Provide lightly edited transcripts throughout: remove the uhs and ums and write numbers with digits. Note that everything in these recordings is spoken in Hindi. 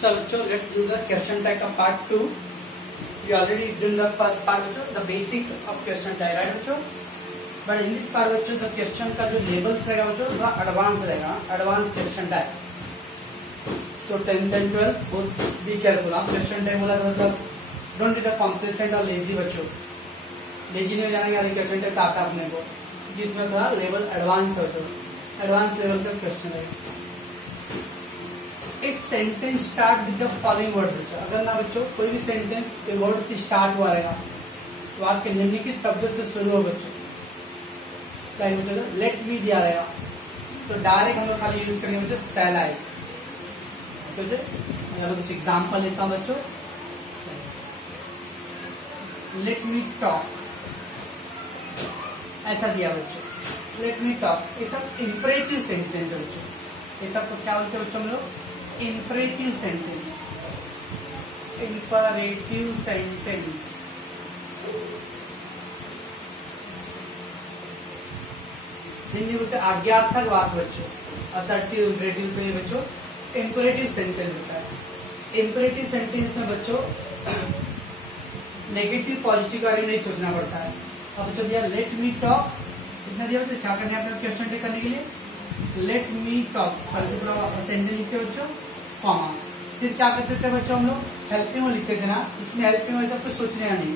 So let's do the question tag of part 2. We already done the first part, the basic of question tag, right बच्चों? But in this part बच्चों the question का जो labels रहेगा बच्चों वो advanced रहेगा, advanced question tag. So 10th and 12th both be careful. आप question tag बोला था मतलब don't be the complacent or lazy बच्चों. लेजी नहीं हो जाना यार question tag आता अपने को. जिसमें थोड़ा level advanced है बच्चों. Advanced level का question है. एक sentence start with the following words बच्चों. अगर ना बच्चों कोई भी सेंटेंस वर्ड से स्टार्ट हुआ रहेगा तो आपके निम्नलिखित शब्दों से शुरू हो बच्चों. लेट मी दिया रहेगा तो डायरेक्ट हम लोग खाली यूज करेंगे बच्चों शैल आई. तो अगर कुछ एग्जांपल लेता हूं बच्चों, लेट मी टॉक ऐसा दिया बच्चों. लेट मी टॉक ये सब इंपरेटिव सेंटेंस है बच्चों. ये सब तो क्या बोलते हैं बच्चों हम लोग imperative sentence. Imperative sentence. Hindi बोलते आज्ञार्थक वाक्य बच्चों. असर्टिव इम्परेटिव तो ये बच्चों इम्परेटिव सेंटेंस होता है. इम्परेटिव सेंटेंस में बच्चों नेगेटिव पॉजिटिव बारे में नहीं सोचना पड़ता है. अब बच्चों दिया लेट मी टॉक, कितना दिया बच्चों, क्या करना है आपने क्वेश्चन टेक करने के लिए लेट मी टॉक सेंटेंस लिखते बच्चों कॉमा. फिर क्या करते थे बच्चों हम लोग हेल्पिंग में लिखते थे ना. इसमें हेल्पिंग में सब कुछ सोचने का नहीं.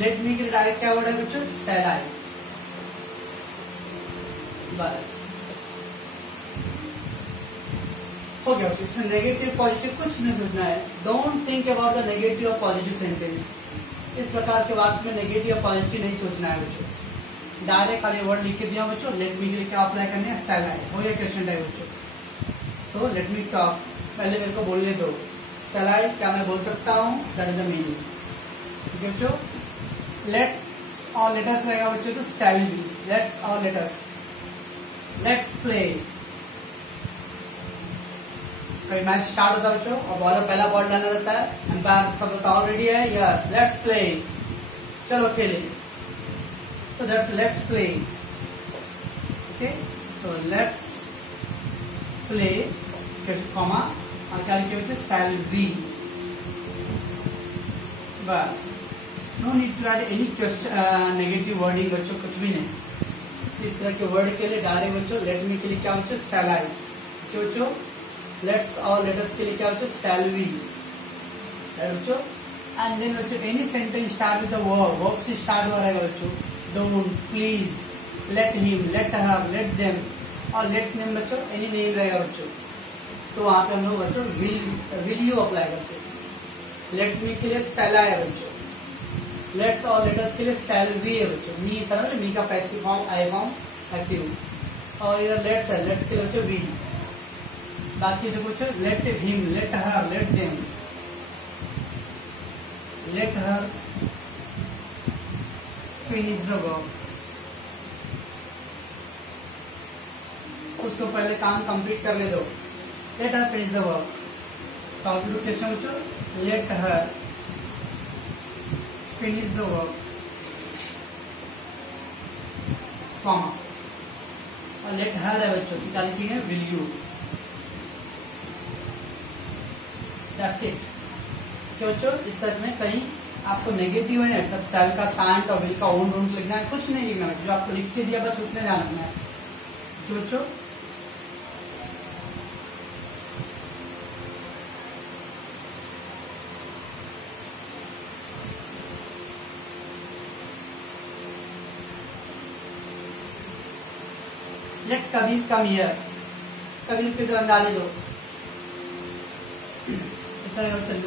लेट मी के लिए डायरेक्ट क्या वर्ड है बच्चों शैल आई. बस हो गया. इसमें नेगेटिव पॉजिटिव कुछ नहीं सोचना है. Don't think about the negative और पॉजिटिव सेंटेंस. इस प्रकार के वाक्य में नेगेटिव और पॉजिटिव नहीं सोचना है बच्चों. डायरेक्ट खाली वर्ड लिख के दिया बच्चों. लेट मी के लिए क्या अप्लाई करने हैं शैल आई. हो गया क्वेश्चन टाइप बच्चों. तो लेट मी टॉक पहले मेरे को बोलने दो. शैल आई क्या मैं बोल सकता हूँ, दैट इज द मीनिंग. ठीक है बच्चों. लेट्स और लेटस रहेगा बच्चों तो शैल बी. लेट्स और लेटस. Let's play. कभी मैच स्टार्ट होता है बच्चों और बॉलर पहला बॉल डालना रहता है. अंपायर सब बता ऑलरेडी है. यस लेट्स प्ले, चलो खेले. So that's let's play. Okay, so let's play, comma और क्या लिखे होते shall be. बस no need to add any question negative wording बच्चों, कुछ भी नहीं. इस तरह के वर्ड के लिए डायरेक्ट बच्चों लेट मी के लिए क्या बच्चों shall I. बच्चों लेट्स और लेटस के लिए क्या बच्चों shall we. बच्चों एंड देन बच्चों any sentence start with the verb. Verb से स्टार्ट हो रहेगा बच्चों. Don't, please, let him, let her, let them और let name बच्चों एनी नेम रहेगा बच्चों. तो वहां पे हम लोग बच्चों will you अप्लाई करते हैं. let me के लिए shall I है बच्चों. let's और let us के लिए shall we है बच्चों. मी तरह मी का पैसिव फॉर्म, आई फॉर्म एक्टिव. और इधर let's है, let's के लिए बच्चों we. बाकी देखो बच्चों let him, let her, let them, let her finish the work. उसको पहले काम कंप्लीट करने दो. let her finish the work. Solve two question बच्चों let her finish the work, comma और let her है बच्चों क्या लिखेंगे will you. that's it. क्यों बच्चों इस तरह में कहीं आपको नेगेटिव है सब सेल का साइन और विल का ओन रूट लिखना है, कुछ नहीं लिखना है. जो आपको लिख के दिया बस उतने ध्यान रखना है. तो बच्चों let Kabir come here. Kabir की तरफ डाली दो.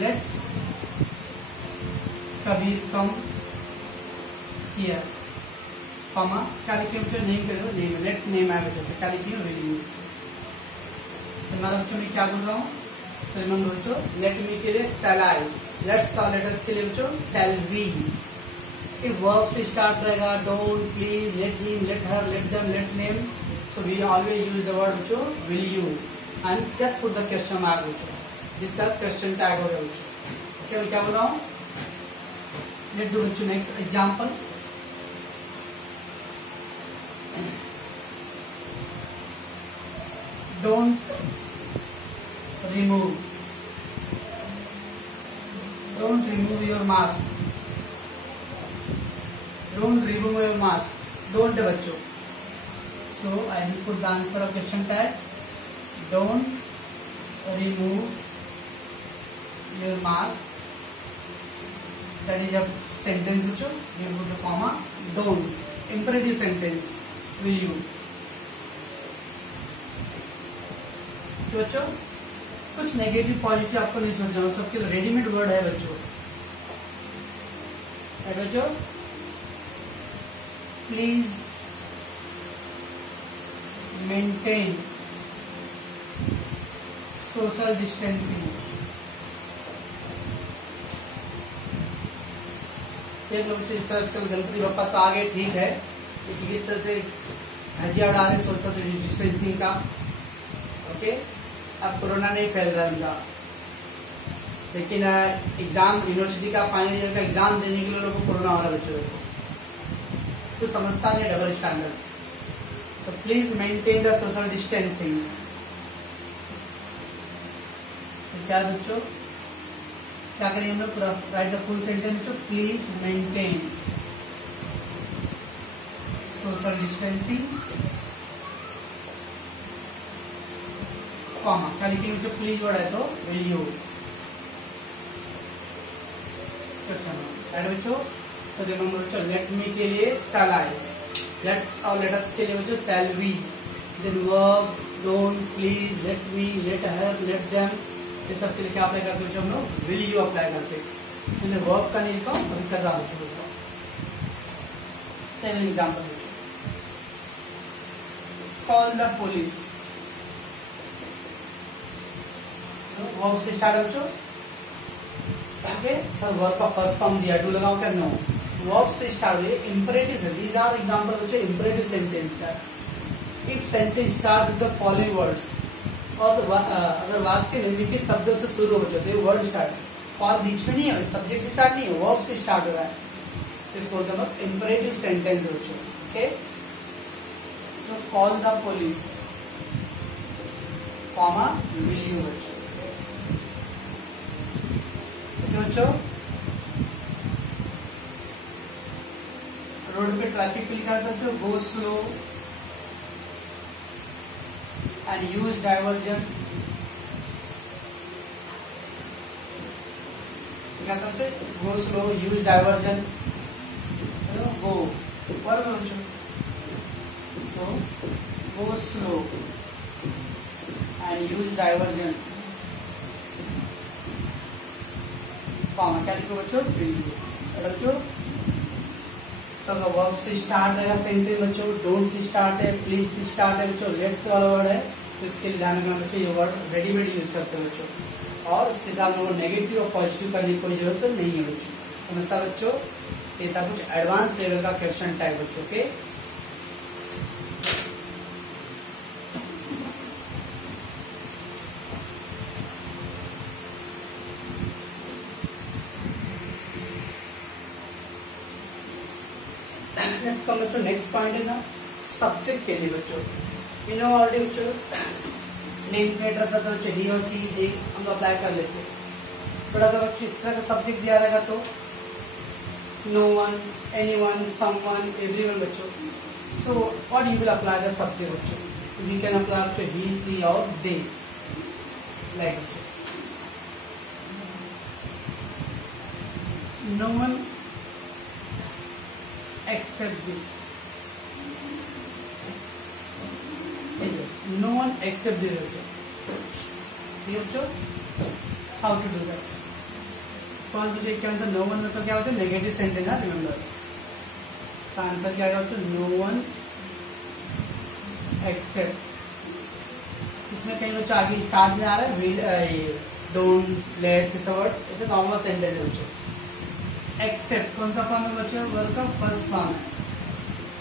Let Kabir come here, comma क्या लिखे बच्चों नेम कर दो. नेम लेट नेम है बच्चों. क्या लिखिए विल यू. हमारा बच्चों में क्या बोल रहा हूँ तो रिमेंबर बच्चों लेट मी के लिए shall I. लेट्स और लेटस के लिए बच्चों shall we. एक वर्ब से स्टार्ट रहेगा. Don't, please, let him, let her, let them, let name. So we always use the word बच्चों will you and just put the question mark बच्चों. जिसका क्वेश्चन टैग हो गया बच्चों. क्या बोल रहा हूँ. लेट डू बच्चों next example. Don't remove, Don't remove your mask. Don't remove your mask. Don't है बच्चों. So I will put the answer of question tag. Don't remove your mask. That is a sentence बच्चों. You put the comma. Don't. Imperative sentence. Will you? तो बच्चों कुछ नेगेटिव पॉजिटिव आपको नहीं सोचना, सबके रेडीमेड वर्ड है बच्चों. बच्चों प्लीज मेंटेन सोशल डिस्टेंसिंग. देख लो बच्चों, इस तरह कल गणपति बप्पा तो आगे ठीक है, लेकिन इस तरह से धज्जियां उड़ा रहे सोशल डिस्टेंसिंग का. ओके, अब कोरोना नहीं फैल रहा उनका, लेकिन एग्जाम यूनिवर्सिटी का फाइनल ईयर का एग्जाम देने के लिए लोगों को कोरोना हो रहा है बच्चों को. तो समझता नहीं डबल स्टैंडर्ड्स. तो please maintain the social distancing. क्या बच्चों क्या करेंगे हम लोग? पूरा राइट द फुल सेंटेंस बच्चों. Please maintain social distancing comma. क्या लिखेंगे बच्चों? प्लीज वर्ड है तो विल यू. बच्चों तो रिमेंबर बच्चों, लेट मी के लिए शैल आई, लेट्स और लेट अस के लिए बच्चों shall we, then verb, don't, please, let me, let her, let them, ये सब के लिए क्या अप्लाई करते बच्चों हम लोग? विल यू अप्लाई करते. मैंने वर्ब का नहीं लिखा, अभी कर रहा हूँ. Seven example. Call the police. Verb से स्टार्ट है बच्चों. ओके सर, वर्ब का फर्स्ट फॉर्म दिया, डू लगाओ क्या? नो. वर्ब से स्टार्ट हुए इंपरेटिव से. दीज आर एग्जांपल बच्चों इंपरेटिव सेंटेंस का. If sentence start with the following words, और अगर वाक्य निम्नलिखित शब्दों से शुरू हो जाते हैं, वर्ड स्टार्ट और बीच में नहीं है, सब्जेक्ट से स्टार्ट नहीं है, वर्ब से स्टार्ट हो रहा है, इसको बोलते हैं इंपरेटिव सेंटेंस बच्चों. Okay, so call the police comma will you बच्चों. बच्चों रोड पे ट्रैफिक पे लिखा था बच्चों, go slow and use diversion. लिखा था बच्चों go slow, use diversion, go verb बच्चों. So go slow and use diversion comma. क्या लिखो बच्चों? बच्चों तो वर्ब से स्टार्ट रहेगा सेंटेंस बच्चों, डोंट से स्टार्ट है, प्लीज से स्टार्ट है बच्चों, लेट्स वाला वर्ड है, तो इसके लिए ध्यान रखना बच्चों ये वर्ड रेडीमेड यूज करते हैं बच्चों, और उसके साथ में नेगेटिव और पॉजिटिव करने की कोई जरूरत नहीं है बच्चों. समझता बच्चों? ये था कुछ एडवांस लेवल का क्वेश्चन टाइप बच्चों के. बच्चों नेक्स्ट पॉइंट है ना सब्जेक्ट के लिए बच्चों. इन ऑलरेडी बच्चों नेम प्लेट रहता था बच्चों, ही और सी दे हम अप्लाई कर लेते. बट अगर बच्चों इस तरह का सब्जेक्ट दिया रहेगा तो no one, any one, some one, every one बच्चों. So what you will apply the subject बच्चों? वी कैन अप्लाई बच्चों ही, सी और they. Like no one except this. No one except this. बच्चों how to do that? First मुझे क्या आंसर? नो वन मतलब क्या होता है? नेगेटिव सेंटेंस है, रिमेंबर. का आंसर क्या होगा? No one except. इसमें कहीं बच्चों आगे स्टार्ट में आ रहा है विल, डोंट, लेट्स, इस वर्ड, इट्स नॉर्मल सेंटेंस है बच्चों. एक्सेप्ट कौन सा फॉर्म है बच्चों? वर्ब का फर्स्ट फॉर्म है,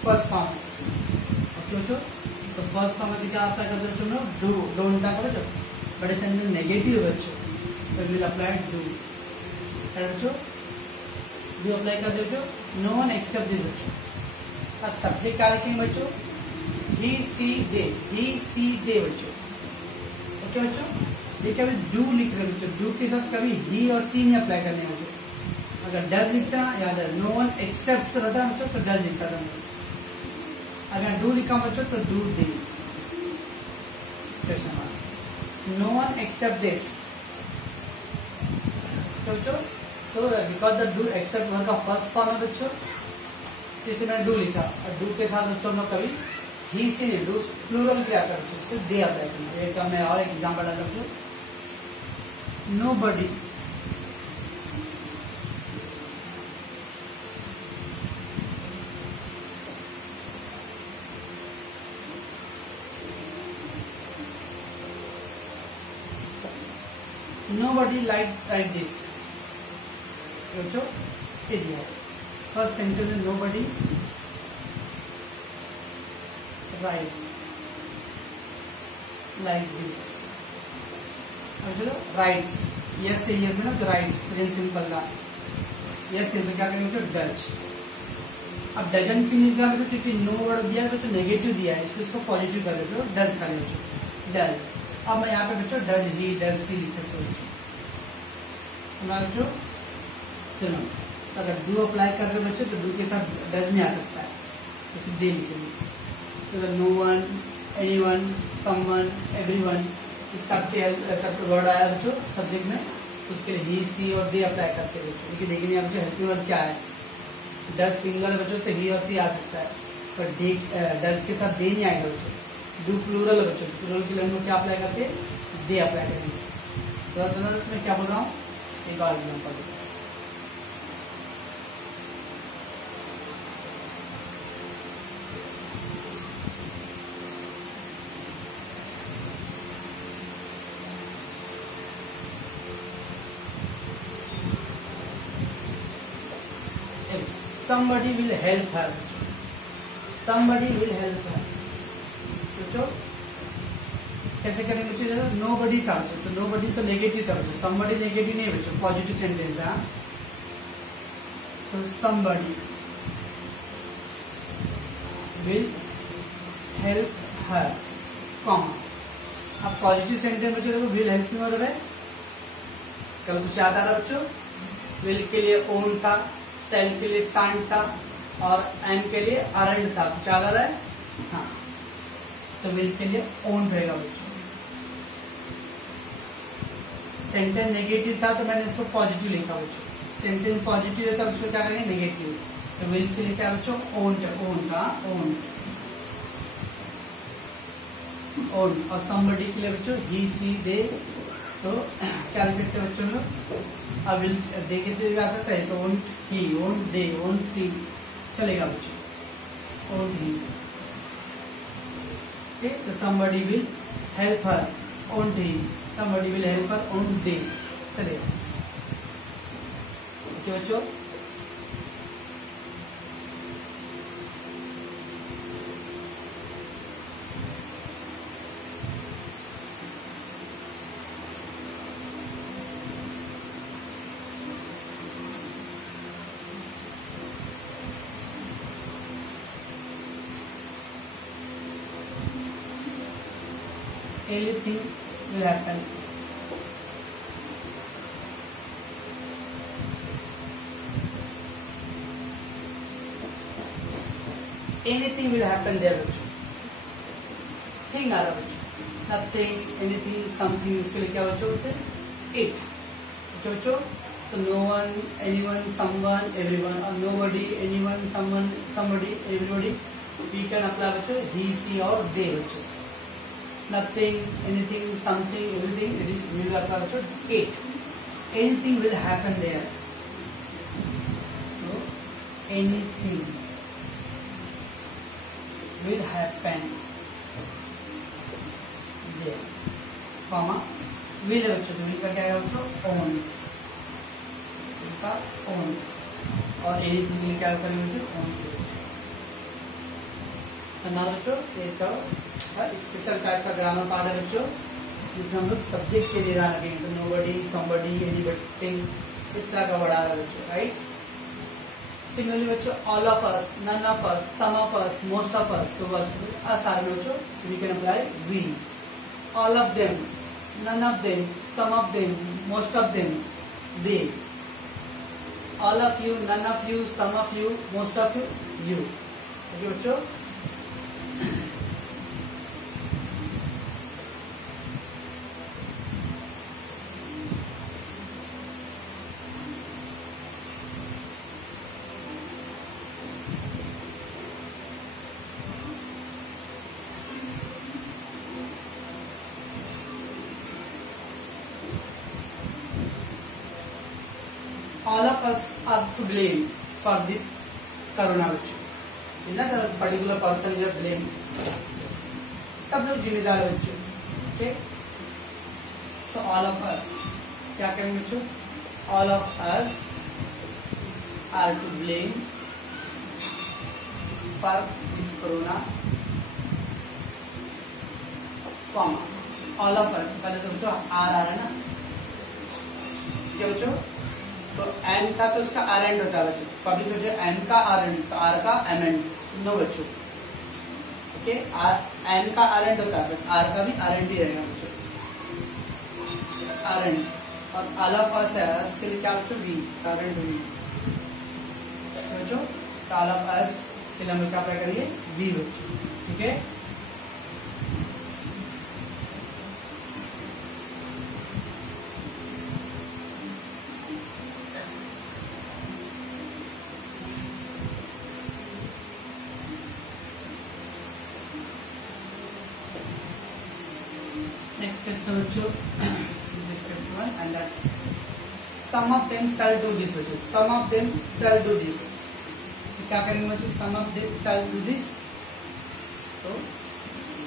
फर्स्ट फॉर्म. बच्चों तो फर्स्ट फॉर्म में क्या अप्लाई करते बच्चों लोग? डू. डोंट का बच्चों बड़े सेंटेंस नेगेटिव है बच्चों, तो विल अप्लाई डू. बच्चों डू अप्लाई करते बच्चों. नो वन एक्सेप्ट दिस बच्चों. अब सब्जेक्ट क्या लिखेंगे बच्चों? ही, सी, दे. ही, सी, दे बच्चों. ओके बच्चों, देखिए अभी डू लिख रहे बच्चों, डू के साथ कभी ही और सी नहीं अप्लाई करने होंगे। अगर डज लिखता याद है, नो वन एक्सेप्ट रहता बच्चों तो डज लिखता था। अगर डू लिखा बच्चों तो do they. No one except this बच्चों, तो because the do except word का फर्स्ट फॉर्म है बच्चों, इसलिए मैंने डू लिखा। और डू के साथ बच्चों को कभी ही से नहीं, डू प्लूरल क्या कर बच्चों दे अप्लाई करना। एक मैं और एग्जाम्पल डाल बच्चों, nobody nobody like this बच्चों ये दिया। फर्स्ट सेंटेंस में nobody writes like this, rights yes से यस ना, तो राइट्स प्रेजेंट सिंपल का यस से क्या करेंगे डज। अब डजन क्यों नहीं कहा क्योंकि नो वर्ड दिया है तो नेगेटिव दिया है, इसलिए इसको पॉजिटिव कर लेते हो, डज कर लेते हो डज। अब मैं यहाँ पे बच्चों डज ही डज सी लिख सकते हो। चलो अगर डू अप्लाई कर रहे हो बच्चों तो डू के साथ डज नहीं आ सकता है, तो फिर दे लिखेंगे। तो no one, any one, someone, everyone, इस टाइप के सब वर्ड आया बच्चों सब्जेक्ट में, तो उसके लिए ही सी और दे अप्लाई करते हैं बच्चों। लेकिन देखिए यहाँ बच्चों हेल्पिंग वर्ड क्या है, डज सिंगल बच्चों तो ही और सी आ सकता है, पर डे डज के साथ दे नहीं आएगा बच्चों। डू प्लूरल बच्चों, प्लूरल की लैंग्वेज में क्या अप्लाई करते हैं, दे अप्लाई करेंगे। तो मैं क्या बोल रहा हूँ, एक और example somebody will help her, somebody will help her बच्चों कैसे करेंगे बच्चों, nobody था तो nobody तो नेगेटिव था बच्चों, somebody नेगेटिव नहीं है बच्चों, पॉजिटिव सेंटेंस है। तो somebody will help her comma, अब पॉजिटिव सेंटेंस बच्चों देखो will help me मतलब है, कल कुछ याद आ रहा बच्चों, will के लिए own था, सेल के लिए सान था और एम के लिए अरंड था, कुछ याद आ रहा है। हाँ तो विल के लिए ओन रहेगा बच्चों। सेंटेंस नेगेटिव था तो मैंने इसको पॉजिटिव लिखा बच्चों, सेंटेंस पॉजिटिव है तो उसको क्या करेंगे नेगेटिव। तो विल के लिए क्या बच्चों ओन का ओन ओन, और समबडी के लिए बच्चों ही सी दे, तो क्या लिख सकते हैं बच्चों लोग, अब दे के से भी आ सकता है, तो on he, on they, on she चलेगा बच्चों, ओन ही। ठीक, तो somebody will help her, own he, somebody will help her, own they चलेगा बच्चों। Anything will happen. Anything will happen there बच्चों, थिंग आ रहा बच्चों, नथिंग, एनीथिंग, समथिंग, उसके लिए क्या बच्चों होते हैं इट बच्चों। तो no one, any one, someone, everyone, और nobody, any one, someone, somebody, everybody, we can apply बच्चों ही, सी और दे बच्चों। Nothing, anything, something, everything, it will apply to it. Anything will happen there. So, anything will happen there. Comma, will है बच्चों, will का क्या है बच्चों own, will का own, और anything will क्या करेंगे बच्चों own। बच्चों ये तो स्पेशल टाइप का ग्रामर पार्ट है बच्चों, जिसमें हम लोग सब्जेक्ट के लिए ध्यान रखेंगे। तो नोबडी, समबडी, एनीबडी, इस तरह का वर्ड आ रहा है बच्चों, राइट। सिमिलरली बच्चों all of us, none of us, some of us, most of us, तो अस आ रहे बच्चों, we can apply we. All of them, none of them, some of them, most of them, they, all of you, none of you, some of you, most of you, you. Okay बच्चों, all of us are to blame for this corona बच्चों. Not a particular person is to blame. सब लोग जिम्मेदार है बच्चों. Okay? So all of us, क्या करेंगे बच्चों? All of us are to blame for this corona. Comma. All of us. पहले तो बच्चों R आ रहा है ना? क्या बच्चों? तो एन का तो उसका आर एंड होता है बच्चों. पब्लिश हो जाए एन का आर एंड, तो आर का एम एंड. नो बच्चों. ओके, एन का आर एंड होता है, आर का भी आर एंड ही रहेगा बच्चों. Are and. और ऑल ऑफ अस है, अस के लिए क्या बच्चों? वी. करंट वी बच्चों. ऑल ऑफ अस के लिए हम क्या अप्लाई करिए? वी बच्चों. ठीक है. Next question बच्चों, this is fifth one, and that's some of them shall do this बच्चों. Some of them shall do this. तो क्या करेंगे बच्चों? Some of them shall do this. तो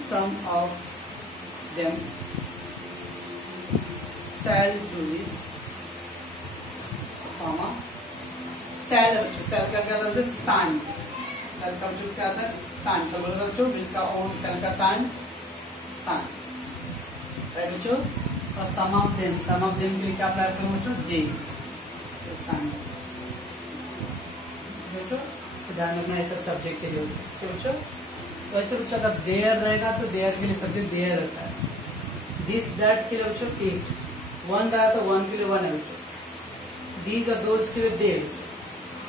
some of them shall do this, comma shall बच्चों. shall का क्या था बच्चों? सान. shall का बच्चों क्या था? सान. तो बोलो बच्चों, will का own, shall का सान, सान. राइट बच्चों. और सम ऑफ देम के लिए क्या अप्लाई करूँ बच्चों? जे. तो सन बच्चों, ध्यान रखना है सब सब्जेक्ट के लिए. तो बच्चों, तो ऐसे बच्चों अगर देयर रहेगा तो देयर के लिए सब्जेक्ट देयर रहता है. दिस दैट के लिए बच्चों इट. वन रहा तो वन के लिए वन है बच्चों. दीज और दोज के लिए दे.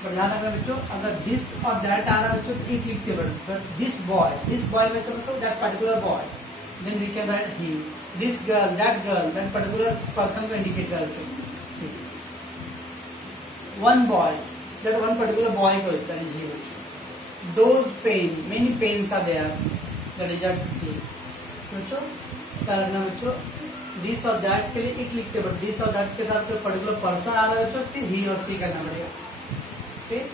पर ध्यान रखना बच्चों, अगर दिस और दैट आ रहा है बच्चों, इट लिखते बच्चों. दिस बॉय बच्चों, that particular boy, then we can write he. This girl, that particular person को indicate करते हैं. See, one boy, that one particular boy को that is he. Those pain, many pains are there. That is that he. बच्चों क्या लगना बच्चों? This और that के लिए it लिखते हैं, but this और that के साथ कोई particular person आ रहा है बच्चों, फिर he और she करना पड़ेगा. Okay?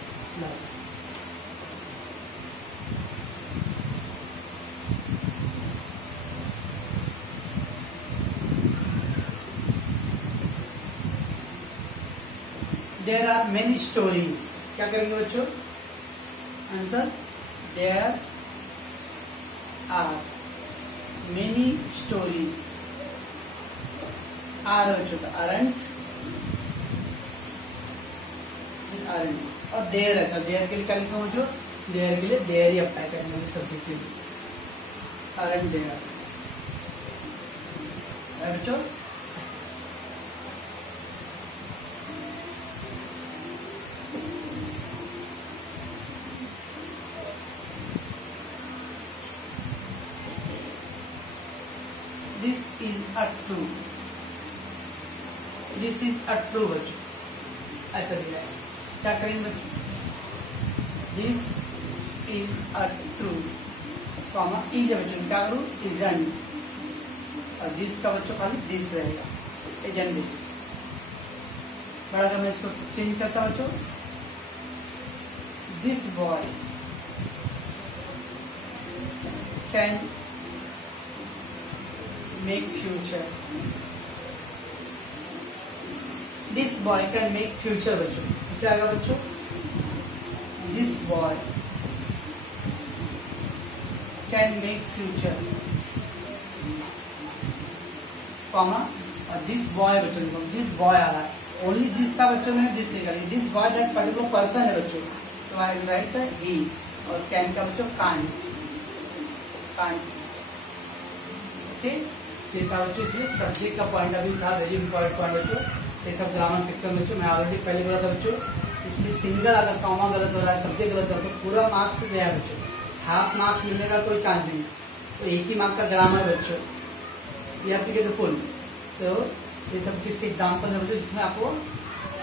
There are many stories. क्या करेंगे बच्चों? Answer. There are many stories. Are बच्चों का aren't. और देयर है, तो देयर के लिए क्या लिखूं बच्चों? देयर के लिए देयर ही अप्लाई करेंगे सब्जेक्ट के लिए. aren't there. है बच्चों. This is a true. This is a true बच्चों. ऐसा दिया है. क्या करेंगे बच्चों? This is a true. Comma is है बच्चों. क्या करूँ? isn't. और this का बच्चों खाली this रहेगा. isn't this. बड़ा अगर मैं इसको चेंज करता बच्चों. This boy can make future. This boy can make future बच्चों. क्या आएगा बच्चों? This boy can make future, comma और this boy बच्चों. this boy आ रहा है. only this था बच्चों, मैंने this निकाली. this boy that particular person है बच्चों, तो I will write the he. और can का बच्चों can't. ओके. ये था बच्चों इसमें सब्जेक्ट का पॉइंट ऑफ व्यू था, वेरी इंपॉर्टेंट पॉइंट बच्चों। ये सब ग्रामर सेक्शन बच्चों मैं ऑलरेडी पहले बोला था बच्चों, इसमें सिंगल अगर कॉमा गलत हो रहा है, सब्जेक्ट गलत हो रहा है तो पूरा मार्क्स गया है बच्चों, हाफ मार्क्स मिलने का कोई चांस नहीं। तो एक ही मार्क का ग्रामर बच्चों, ये आपकी गेट फुल। तो ये सब किसके एग्जाम्पल है बच्चों जिसमें आपको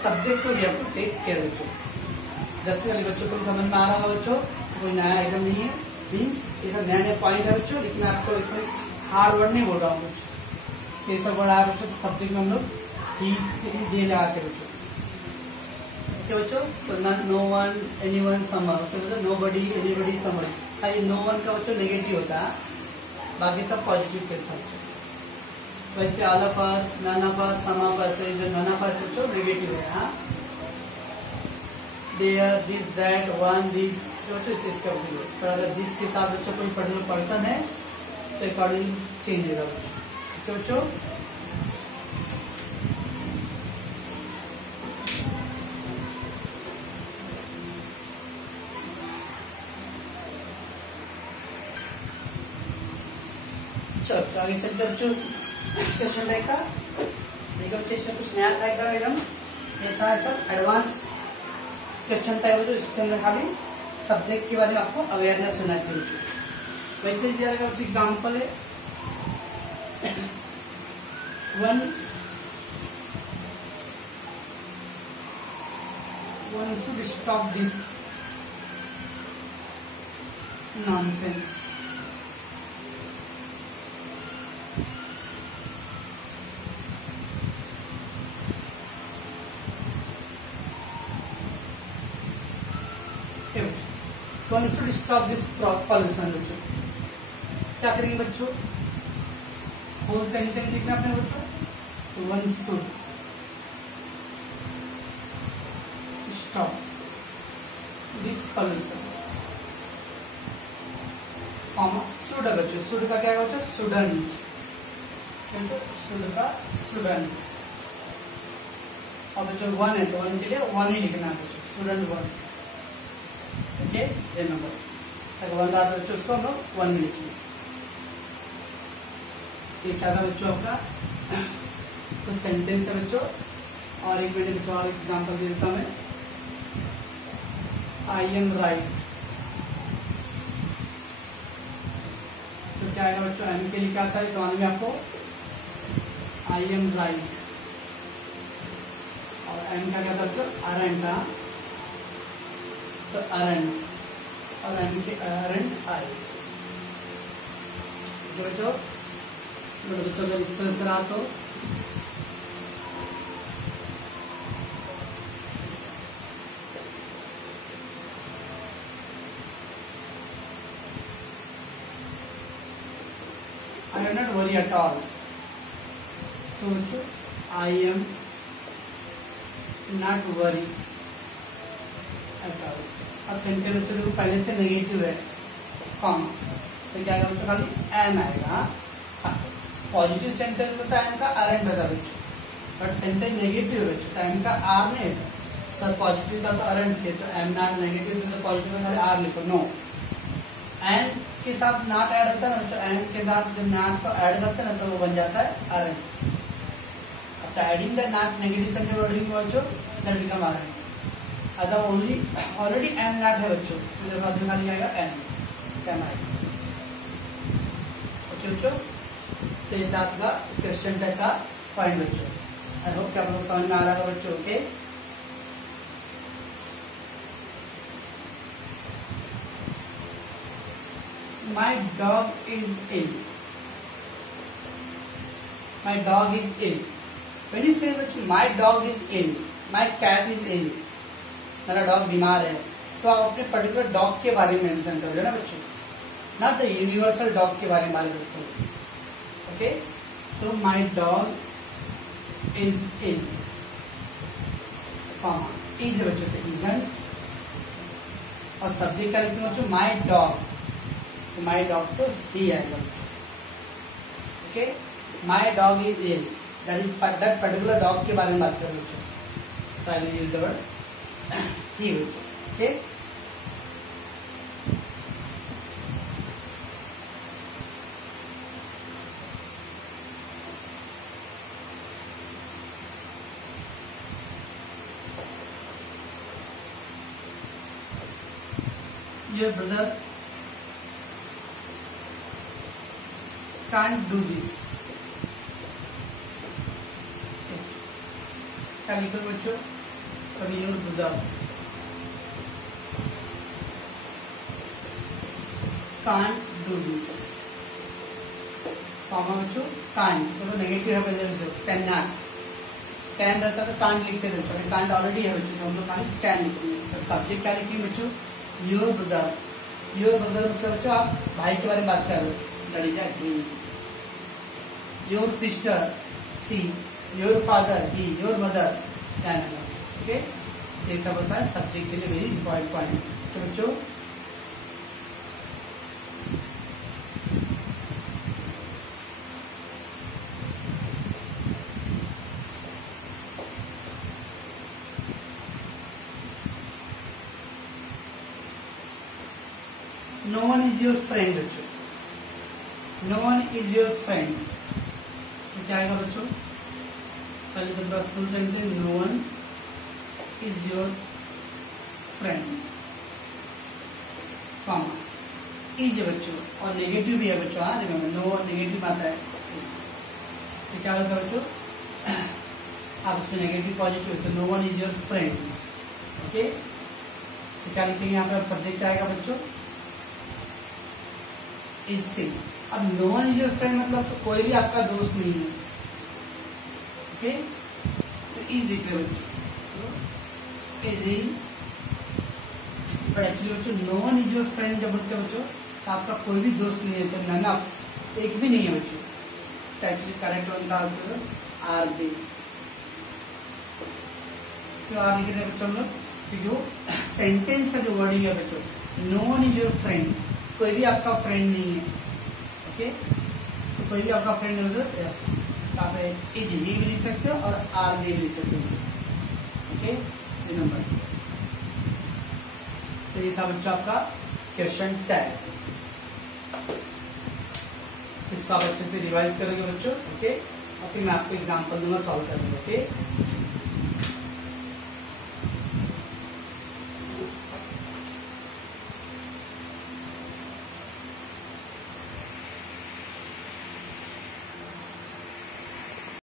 सब्जेक्ट को भी आपको टेक केयर बच्चों। 10वीं वाले बच्चों को समझ में आ रहा होगा बच्चों, कोई नया एकदम नहीं है, मीन्स ये सब नया नया पॉइंट है बच्चों, लेकिन आपको एकदम हार्ड वर्ड नहीं बोल रहा हूँ बच्चों। ये सब वर्ड आया बच्चों सब्जेक्ट में हम लोग ठीक दे लगा के बच्चों, ठीक है बच्चों। तो no one, any one, someone, मतलब नो बडी, एनीबडी, समबडी। खाली नो वन का बच्चों नेगेटिव होता है, बाकी सब पॉजिटिव के साथ। वैसे all of us, none of us, some of us, जो नन ऑफ अस बच्चों नेगेटिव है। हाँ, there, this, that, one, this, इसका पर अगर दिस के साथ बच्चों कोई पर्टिकुलर पर्सन है तो अकॉर्डिंग चेंज होगा बच्चों। चलो तो आगे चलते बच्चों क्वेश्चन रहेगा, देखो क्वेश्चन कुछ नया था एकदम, ये था सब एडवांस क्वेश्चन था बच्चों, इसके अंदर खाली सब्जेक्ट के बारे में आपको अवेयरनेस होना चाहिए। वैसे दिया गया एग्जाम्पल है, one should stop this nonsense. One should stop this pollution बच्चों। क्या करेंगे बच्चों, होल सेंटेंस लिखना अपने बच्चों। तो one should stop this pollution, should है बच्चों, शुड का क्या है बच्चों, स्टूडेंट, शुड का स्टूडेंट। और बच्चों वन है तो वन के लिए वन ही लिखना है बच्चों, स्टूडेंट वन। ओके, ये नंबर वन रहा बच्चों, उसको हम लोग वन में लिखिए। एक था बच्चों आपका तो सेंटेंस है बच्चों, और एक मिनट बच्चों और एग्जाम्पल दे देता मैं। आई एम राइट, तो क्या है बच्चों, एम के लिखा था तो में आपको आई एम राइट, और एम का क्या था बच्चों, अरेंट था, तो अरेंट, और एम के अरेंट आई। बच्चों बच्चों अगर इस तरह से रहा तो I am not worry at all. So I am not worry at all. अब सेंटेंस तो पहले से नेगेटिव है, कॉमा, तो क्या आएगा खाली एम आएगा। पॉजिटिव सेंटेंस होता है एम का अरेंट होता है बच्चों, बट सेंटेंस नेगेटिव है बच्चों, तो एम का आर नहीं है सर, पॉजिटिव था तो अरेंट थे, तो एम नॉट नेगेटिव तो पॉजिटिव में खाली आर लिखो। नो, एन के साथ नॉट ऐड होता है ना बच्चों, एन के साथ जब नॉट को ऐड करते हैं ना तो वो बन जाता है aren't. After adding the not negative sentence wording बच्चों दैट बिकम अरेंट। अगर ओनली ऑलरेडी एन नॉट है बच्चों, तो बाद में खाली आएगा एन, एम आएगा। ओके बच्चों, तो ये था आपका क्वेश्चन टाइप का पॉइंट बच्चों। आई होप कि आप लोग समझ में आ रहा है बच्चों। Okay, my dog is ill, my dog is ill. When you say बच्चों my dog is ill, my cat is ill, मेरा डॉग बीमार है, तो आप अपने पर्टिकुलर डॉग के बारे में मेंशन कर रहे हो ना बच्चों, ना तो यूनिवर्सल डॉग के बारे में बात करते हो। Okay, so my dog is ill, comma is बच्चों पे इजंट, और सब्जेक्ट का लिखते बच्चों माई डॉग, तो माई डॉग तो ही आएगा। Okay, my dog is ill, that is that particular dog के बारे में बात कर रहे बच्चों, तो I will use the word he बच्चों। Okay, your brother can't do this. क्या लिखो बच्चों? अभी your brother can't do this. Comma बच्चों can't, तो नेगेटिव है बच्चों, कैन नॉट. कैन रहता तो can't लिखते थे, पर can't ऑलरेडी है बच्चों, हम लोग खाली कैन लिखेंगे. तो सब्जेक्ट क्या लिखेंगे बच्चों? Your brother. योर ब्रदर मतलब बच्चों आप भाई के बारे में बात कर रहे हो. Your sister see, your father he, your mother can. Okay, ये सब होता है सब्जेक्ट के लिए वेरी इंपॉर्टेंट पॉइंट. तो बच्चों no one is your friend. बच्चों no one is your friend तो क्या आएगा बच्चों? पहले तो बस full sentence, no one is your friend, comma is बच्चों, और नेगेटिव भी है बच्चों. हाँ रिमेंबर, नो नेगेटिव आता है तो क्या होगा बच्चों? आप इसमें नेगेटिव पॉजिटिव, तो no one is your friend. Okay, तो क्या लिखेंगे यहाँ पे? अब सब्जेक्ट आएगा बच्चों इज से. अब no one is your friend मतलब तो कोई भी आपका दोस्त नहीं है. ओके, तो इज लिख रहे बच्चों, इज. पर एक्चुअली बच्चों no one is your friend जब बोलते हैं बच्चों तो आपका कोई भी दोस्त नहीं है, तो नन ऑफ, एक भी नहीं है बच्चों. तो एक्चुअली करेक्ट वन का आर दे. तो आर लिख रहे हैं बच्चों हम लोग, जो सेंटेंस का जो वर्डिंग है बच्चों, no one is your friend, कोई भी आपका फ्रेंड नहीं है. ओके, तो कोई भी आपका फ्रेंड हो तो आप इज ही भी लिख सकते हो और आर दे भी लिख सकते हो. Okay, number. तो ये था बच्चों आपका क्वेश्चन टैग. इसको आप अच्छे से रिवाइज करोगे बच्चों. ओके, और फिर मैं आपको एग्जांपल दूंगा सॉल्व करने. ओके.